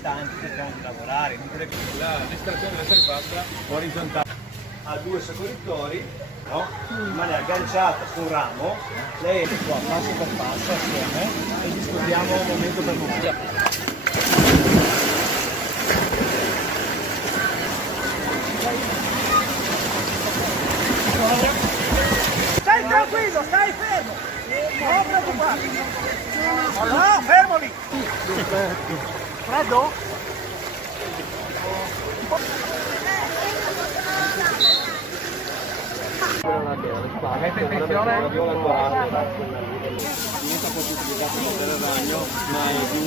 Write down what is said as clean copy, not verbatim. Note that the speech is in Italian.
tanti cerchiamo di lavorare, l'estrazione deve essere fatta orizzontale. Ha due soccorritori, no? Rimane agganciata su un ramo, lei è qua passo per passo assieme e discutiamo momento per momento. Stai tranquillo, stai fermo! Non preoccuparti! No, fermo lì! Freddo? Avete intenzione? Non sta possibilità per poter il ragno, ma è più